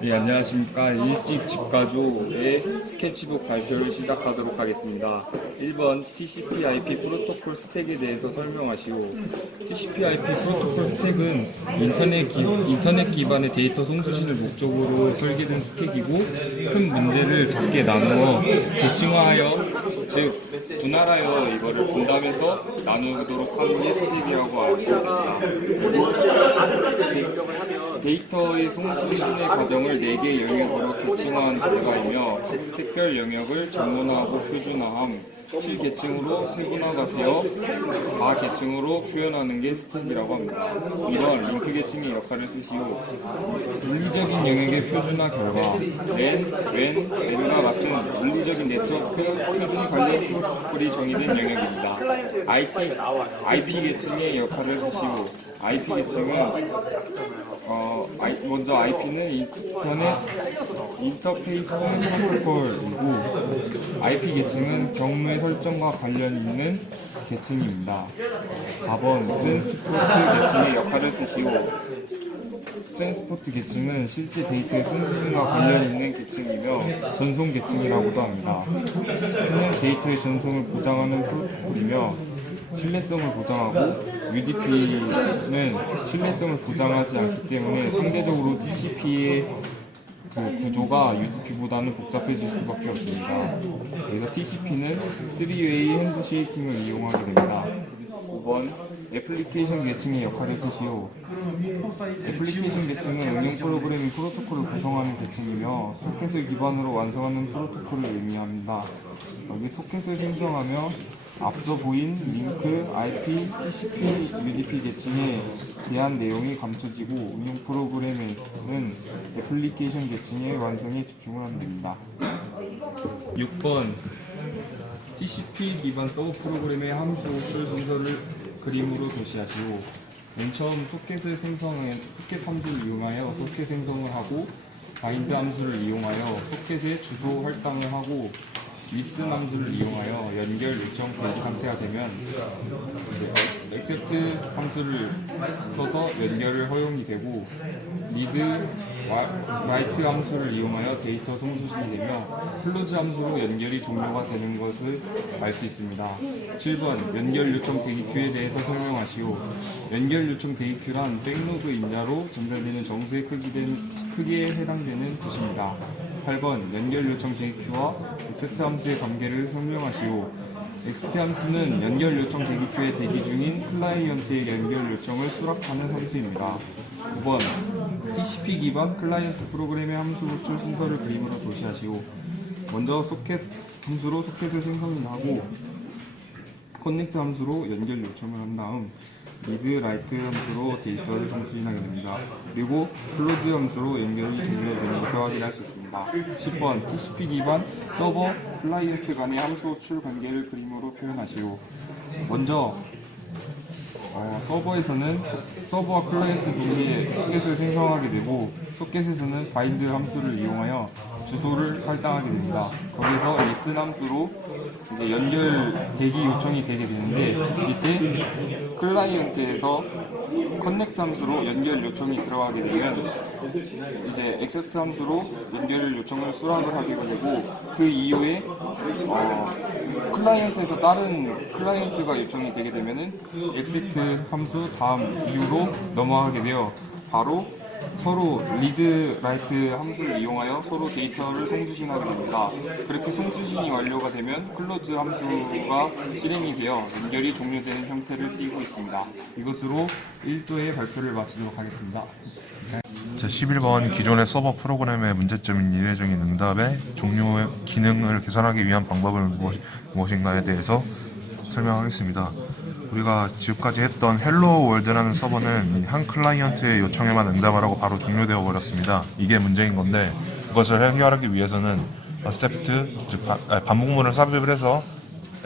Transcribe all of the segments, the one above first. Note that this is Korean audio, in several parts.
네, 안녕하십니까. 일찍 집가조의 스케치북 발표를 시작하도록 하겠습니다. 1번 TCP/IP 프로토콜 스택에 대해서 설명하시오. TCP/IP 프로토콜 스택은 인터넷 기반의 데이터 송수신을 목적으로 설계된 스택이고, 큰 문제를 작게 나누어 대칭화하여, 즉 분할하여 이거를 분담해서 나누도록 하는 게 스택이라고 합니다. 데이터의 송수신의 과정을 4개 영역으로 계층화한 결과이며 스택별 영역을 정문화하고 표준화함, 7계층으로 세분화가 되어 4계층으로 표현하는 게 스택이라고 합니다. 2번 링크 계층의 역할을 쓰시오. 물리적인 영역의 표준화 결과 랜, 웬, 앱과 같은 물리적인 네트워크 표준 관련 프로토콜이 정의된 영역입니다. IP 계층의 역할을 쓰시오. IP 계층은 먼저 IP는 인터페이스 프로토콜이고, IP 계층은 경로의 설정과 관련 있는 계층입니다. 4번 트랜스포트 계층의 역할을 쓰시오. 트랜스포트 계층은 실제 데이터의 송수신과 관련 있는 계층이며 전송 계층이라고도 합니다. TCP는 데이터의 전송을 보장하는 프로토콜이며 신뢰성을 보장하고, UDP는 신뢰성을 보장하지 않기 때문에 상대적으로 TCP의 구조가 UDP보다는 복잡해질 수밖에 없습니다. 그래서 TCP는 3웨이 핸드쉐이킹을 이용하게 됩니다. 5번 애플리케이션 계층의 역할을 쓰시오. 애플리케이션 계층은 응용 프로그래밍 프로토콜을 구성하는 계층이며 소켓을 기반으로 완성하는 프로토콜을 의미합니다. 여기 소켓을 생성하며 앞서 보인 링크, IP, TCP, UDP 계층에 대한 내용이 감춰지고, 응용 프로그램에는 애플리케이션 계층의 완성에 집중을 하면 됩니다. 6번 TCP 기반 서버 프로그램의 함수 호출 순서를 그림으로 표시하시오. 맨 처음 소켓 함수를 이용하여 소켓 생성을 하고, 바인드 함수를 이용하여 소켓의 주소 할당을 하고, 리슨 함수를 이용하여 연결 요청 대기 상태가 되면 accept 함수를 써서 연결을 허용이 되고, read, write 함수를 이용하여 데이터 송수신이 되며 close 함수로 연결이 종료가 되는 것을 알 수 있습니다. 7번 연결 요청 대기 큐에 대해서 설명하시오. 연결 요청 대기 큐란 백노드 인자로 전달되는 정수의 크기에 해당되는 뜻입니다. 8번 연결 요청 대기큐와 accept 함수의 관계를 설명하시오. accept 함수는 연결 요청 대기큐에 대기 중인 클라이언트의 연결 요청을 수락하는 함수입니다. 9번 TCP 기반 클라이언트 프로그램의 함수 호출 순서를 그림으로 표시하시오. 먼저 소켓 함수로 소켓을 생성하고, 커넥트 함수로 연결 요청을 한 다음 read, write 함수로 데이터를 송수신하게 됩니다. 그리고 close 함수로 연결이 종료되는 것을 확인할 수 있습니다. 10번 TCP 기반 서버 클라이언트 간의 함수 호출 관계를 그림으로 표현하시오. 먼저 서버에서는 서버와 클라이언트 동시에 소켓을 생성하게 되고, 소켓에서는 바인드 함수를 이용하여 주소를 할당하게 됩니다. 거기에서 listen 함수로 이제 연결 대기 요청이 되게 되는데, 이때 클라이언트에서 커넥트 함수로 연결 요청이 들어가게 되면 이제 accept 함수로 연결 요청을 수락을 하게 되고, 그 이후에 클라이언트에서 다른 클라이언트가 요청이 되게 되면은 exit 함수 다음 이후로 넘어가게 되어 바로 서로 read, write 함수를 이용하여 서로 데이터를 송수신하게 됩니다. 그렇게 송수신이 완료가 되면 close 함수가 실행이 되어 연결이 종료되는 형태를 띠고 있습니다. 이것으로 1조의 발표를 마치도록 하겠습니다. 제11번 기존의 서버 프로그램의 문제점인 이례적인 응답의 종료 기능을 개선하기 위한 방법은 무엇인가에 대해서 설명하겠습니다. 우리가 지금까지 했던 헬로 월드라는 서버는 한 클라이언트의 요청에만 응답을 하고 바로 종료되어 버렸습니다. 이게 문제인 건데, 그것을 해결하기 위해서는 accept, 즉 반복문을 삽입을 해서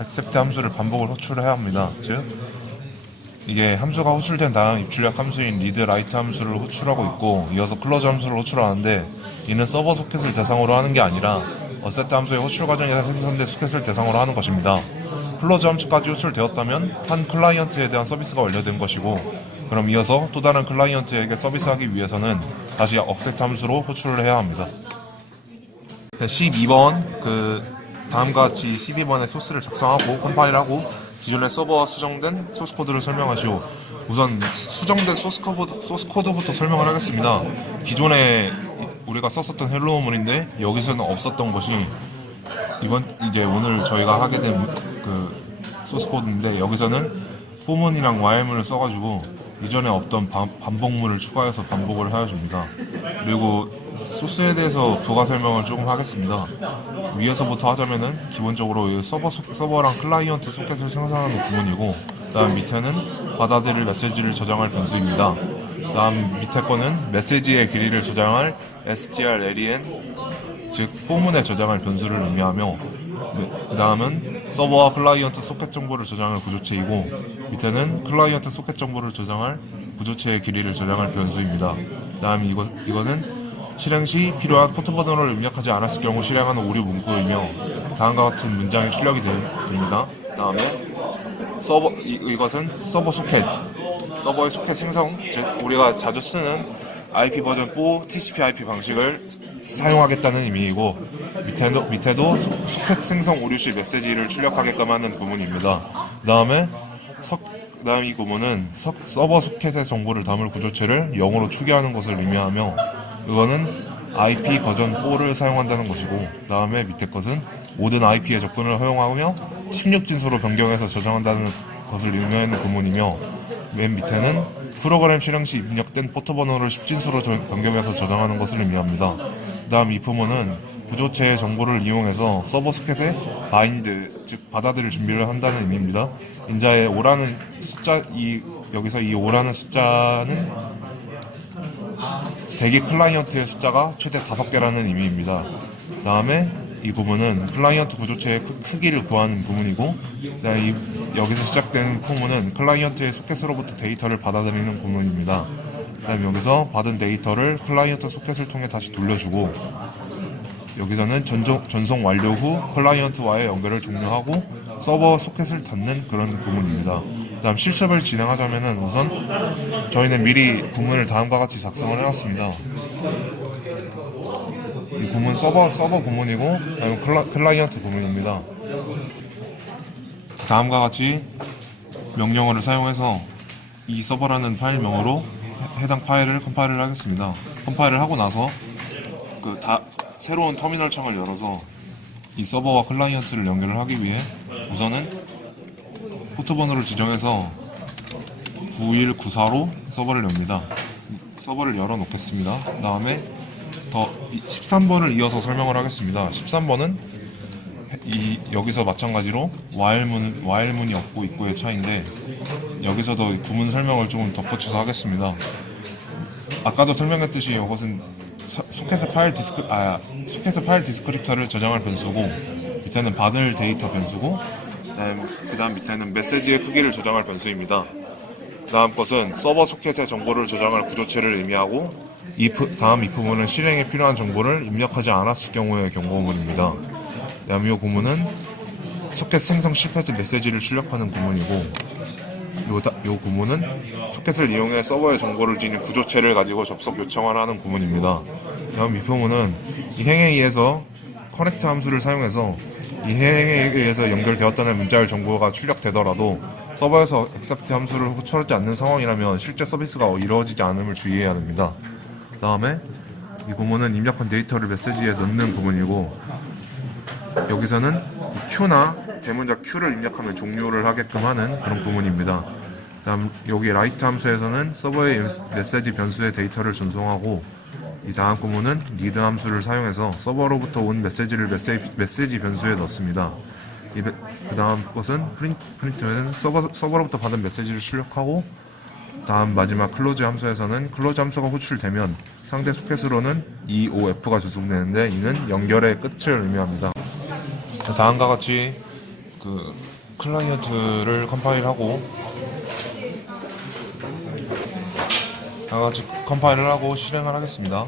accept 함수를 반복을 호출해야 합니다. 즉 이게 함수가 호출된 다음 입출력 함수인 read, write 함수를 호출하고 있고, 이어서 close 함수를 호출하는데, 이는 서버 소켓을 대상으로 하는 게 아니라 accept 함수의 호출 과정에서 생성된 소켓을 대상으로 하는 것입니다. close 함수까지 호출되었다면 한 클라이언트에 대한 서비스가 완료된 것이고, 그럼 이어서 또 다른 클라이언트에게 서비스하기 위해서는 다시 offset 함수로 호출을 해야 합니다. 12번 다음과 같이 12번의 소스를 작성하고 컴파일하고 기존의 서버와 수정된 소스 코드를 설명하시오. 우선 수정된 소스 코드부터 설명을 하겠습니다. 기존에 우리가 썼었던 헬로우문인데 여기서는 없었던 것이 이제 오늘 저희가 하게 된 소스 코드인데, 여기서는 포문이랑 while문을 써가지고 이전에 없던 반복문을 추가해서 반복을 하여줍니다. 그리고 소스에 대해서 부가 설명을 조금 하겠습니다. 위에서부터 하자면은 기본적으로 서버랑 클라이언트 소켓을 생성하는 구문이고, 다음 밑에는 받아들일 메시지를 저장할 변수입니다. 다음 밑에 거는 메시지의 길이를 저장할 strlen, 즉 포문에 저장할 변수를 의미하며, 그 다음은 서버와 클라이언트 소켓 정보를 저장할 구조체이고, 밑에는 클라이언트 소켓 정보를 저장할 구조체의 길이를 저장할 변수입니다. 다음 이거는 실행 시 필요한 포트 번호를 입력하지 않았을 경우 실행하는 오류 문구이며 다음과 같은 문장이 출력이 됩니다. 다음에 이것은 서버의 소켓 생성, 즉 우리가 자주 쓰는 IP 버전 4 TCP/IP 방식을 사용하겠다는 의미이고, 밑에도 소켓 생성 오류 시 메시지를 출력하게끔 하는 구문입니다. 다음 이 구문은 서버 소켓의 정보를 담을 구조체를 0으로 추계하는 것을 의미하며, 이거는 IP 버전 4를 사용한다는 것이고, 다음에 밑에 것은 모든 IP의 접근을 허용하며 16진수로 변경해서 저장한다는 것을 의미하는 구문이며, 맨 밑에는 프로그램 실행 시 입력된 포트 번호를 10진수로 변경해서 저장하는 것을 의미합니다. 다음 이 부문은 구조체의 정보를 이용해서 서버 소켓에 바인드, 즉 받아들일 준비를 한다는 의미입니다. 인자의 5라는 숫자, 여기서 이 5라는 숫자는 대기 클라이언트의 숫자가 최대 5개라는 의미입니다. 다음에 이 구문은 클라이언트 구조체의 크기를 구하는 구문이고, 여기서 시작되는 포문은 클라이언트의 소켓으로부터 데이터를 받아들이는 구문입니다. 그다음 여기서 받은 데이터를 클라이언트 소켓을 통해 다시 돌려주고, 여기서는 전송 완료 후 클라이언트와의 연결을 종료하고 서버 소켓을 닫는 그런 구문입니다. 다음 실습을 진행하자면은 우선 저희는 미리 구문을 다음과 같이 작성을 해놨습니다. 이 구문 서버 구문이고, 클라이언트 구문입니다. 다음과 같이 명령어를 사용해서 이 서버라는 파일명으로 해당 파일을 컴파일을 하겠습니다. 컴파일을 하고 나서 새로운 터미널 창을 열어서 이 서버와 클라이언트를 연결을 하기 위해 우선은 포트 번호를 지정해서 9194로 서버를 엽니다. 서버를 열어 놓겠습니다. 그 다음에 13번을 이어서 설명을 하겠습니다. 13번은 여기서 마찬가지로 while문이 없고 있고의 차이인데, 여기서도 구문 설명을 조금 덧붙여서 하겠습니다. 아까도 설명했듯이 이것은 소켓의 파일 디스크립터를 저장할 변수고, 밑에는 받을 데이터 변수고, 그 다음 밑에는 메시지의 크기를 저장할 변수입니다. 다음 것은 서버 소켓의 정보를 저장할 구조체를 의미하고, 다음 if문은 실행에 필요한 정보를 입력하지 않았을 경우의 경고문입니다. 다음 이 구문은 소켓 생성 실패에서 메시지를 출력하는 구문이고, 이 구문은 소켓을 이용해 서버의 정보를 지닌 구조체를 가지고 접속 요청을 하는 구문입니다. 다음 if문은 이 행에 의해서 커넥트 함수를 사용해서 이 행에 의해서 연결되었다는 문자열 정보가 출력되더라도 서버에서 accept 함수를 호출하지 않는 상황이라면 실제 서비스가 이루어지지 않음을 주의해야 됩니다. 다음에 이 구문은 입력한 데이터를 메시지에 넣는 구문이고, 여기서는 Q나 대문자 Q를 입력하면 종료를 하게끔 하는 그런 구문입니다. 다음 여기 write 함수에서는 서버의 메시지 변수의 데이터를 전송하고, 이 다음 구문은 read 함수를 사용해서 서버로부터 온 메시지를 메시지 변수에 넣습니다. 그 다음 것은 프린트는 서버로부터 받은 메시지를 출력하고, 다음 마지막 close 함수에서는 close 함수가 호출되면 상대 소켓으로는 EOF가 전송되는데, 이는 연결의 끝을 의미합니다. 다음과 같이 클라이언트를 컴파일하고 실행을 하겠습니다.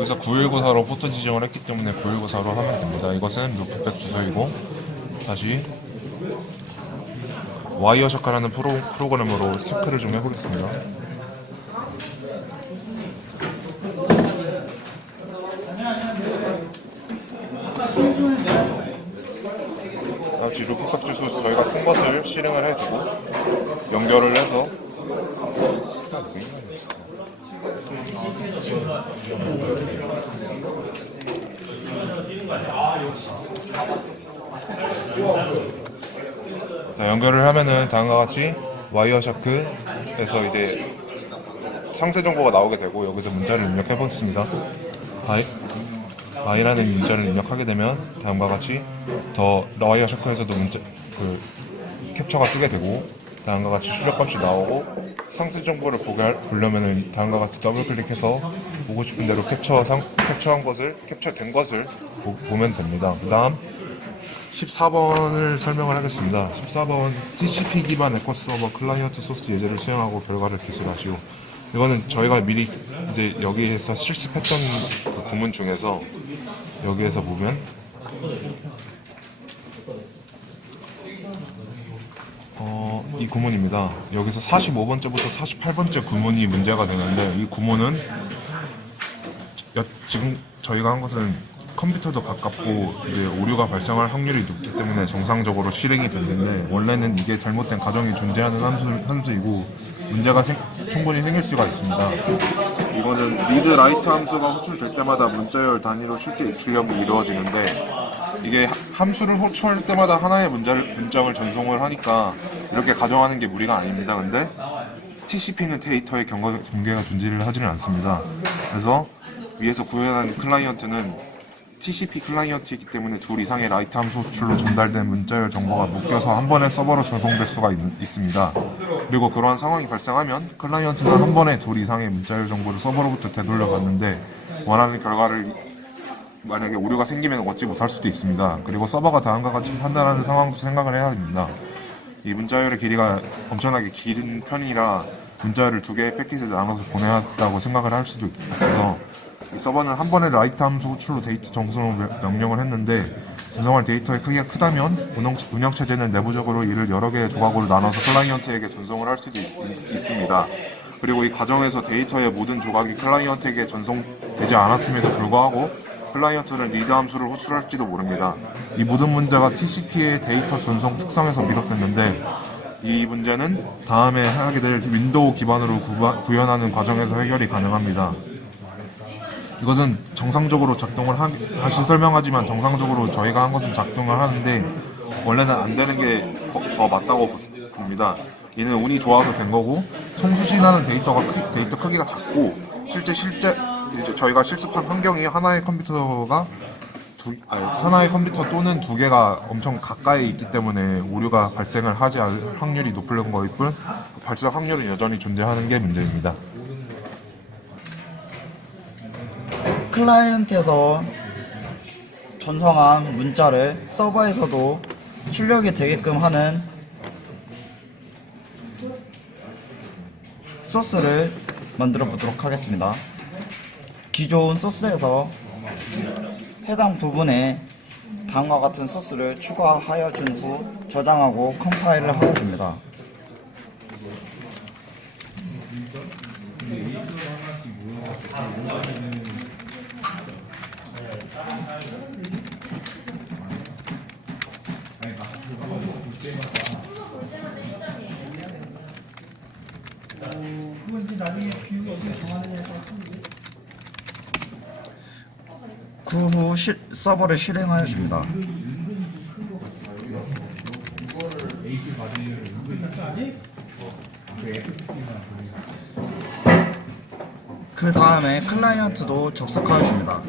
여기서 9194로 포트 지정을 했기 때문에 9194로 하면 됩니다. 이것은 루프백 주소이고, 다시 와이어샤카라는 프로그램으로 체크를 좀 해보겠습니다. 다시 루프백 주소 저희가 쓴 것을 실행을 해두고 연결을 해서 자, 연결을 하면은 다음과 같이 와이어샤크에서 이제 상세 정보가 나오게 되고, 여기서 문자를 입력해 보겠습니다. I라는 문자를 입력하게 되면 다음과 같이 더 와이어샤크에서도 캡처가 뜨게 되고, 다음과 같이 출력값이 나오고, 상세 정보를 보려면은 다음과 같이 더블 클릭해서 보고 싶은 대로 캡처된 것을 보면 됩니다. 그 다음 14번을 설명을 하겠습니다. 14번 TCP 기반 에코 서버 클라이언트 소스 예제를 수행하고 결과를 기술하시오. 이거는 저희가 미리 이제 여기에서 실습했던 그 구문 중에서 여기에서 보면 이 구문입니다. 여기서 45번째부터 48번째 구문이 문제가 되는데, 이 구문은 지금 저희가 한 것은 컴퓨터도 가깝고 이제 오류가 발생할 확률이 높기 때문에 정상적으로 실행이 되는데, 원래는 이게 잘못된 가정이 존재하는 함수이고 문제가 충분히 생길 수가 있습니다. 이거는 read write 함수가 호출될 때마다 문자열 단위로 실제 입출력이 이루어지는데, 이게 함수를 호출할 때마다 하나의 문장을 전송을 하니까 이렇게 가정하는 게 무리가 아닙니다. 근데 TCP는 데이터의 경계가 존재를 하지는 않습니다. 그래서 위에서 구현한 클라이언트는 TCP 클라이언트이기 때문에 둘 이상의 라이트 함수 호출로 전달된 문자열 정보가 묶여서 한 번에 서버로 전송될 수가 있습니다. 그리고 그러한 상황이 발생하면 클라이언트는 한 번에 둘 이상의 문자열 정보를 서버로부터 되돌려 받는데, 원하는 결과를 만약에 오류가 생기면 얻지 못할 수도 있습니다. 그리고 서버가 다음과 같이 판단하는 상황도 생각을 해야 됩니다. 이 문자열의 길이가 엄청나게 긴 편이라 문자열을 두 개의 패킷에 나눠서 보내야 한다고 생각을 할 수도 있어서, 이 서버는 한 번에 라이트 함수 호출로 데이터 전송을 명령을 했는데, 전송할 데이터의 크기가 크다면 운영체제는 내부적으로 이를 여러 개의 조각으로 나눠서 클라이언트에게 전송을 할 수도 있습니다. 그리고 이 과정에서 데이터의 모든 조각이 클라이언트에게 전송되지 않았음에도 불구하고 클라이언트는 리드 함수를 호출할지도 모릅니다. 이 모든 문제가 TCP의 데이터 전송 특성에서 비롯됐는데, 이 문제는 다음에 하게 될 윈도우 기반으로 구현하는 과정에서 해결이 가능합니다. 이것은 정상적으로 다시 설명하지만 정상적으로 저희가 한 것은 작동을 하는데, 원래는 안 되는 게 더 맞다고 봅니다. 이는 운이 좋아서 된 거고, 송수신하는 데이터 크기가 작고, 실제 이제 저희가 실습한 환경이 하나의 컴퓨터 또는 두 개가 엄청 가까이 있기 때문에 오류가 발생을 하지 않을 확률이 높은 거일 뿐, 발생 확률은 여전히 존재하는 게 문제입니다. 클라이언트에서 전송한 문자를 서버에서도 출력이 되게끔 하는 소스를 만들어 보도록 하겠습니다. 기존 소스에서 해당 부분에 다음과 같은 소스를 추가하여 준 후 저장하고 컴파일을 하면 됩니다. 그 후 서버를 실행하여 줍니다. 그 다음에 클라이언트도 접속하여 줍니다.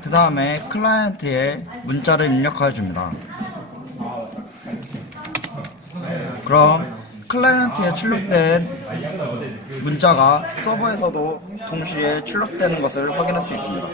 그 다음에 클라이언트에 문자를 입력하여 줍니다. 그럼 클라이언트에 출력된 문자가 서버에서도 동시에 출력되는 것을 확인할 수 있습니다.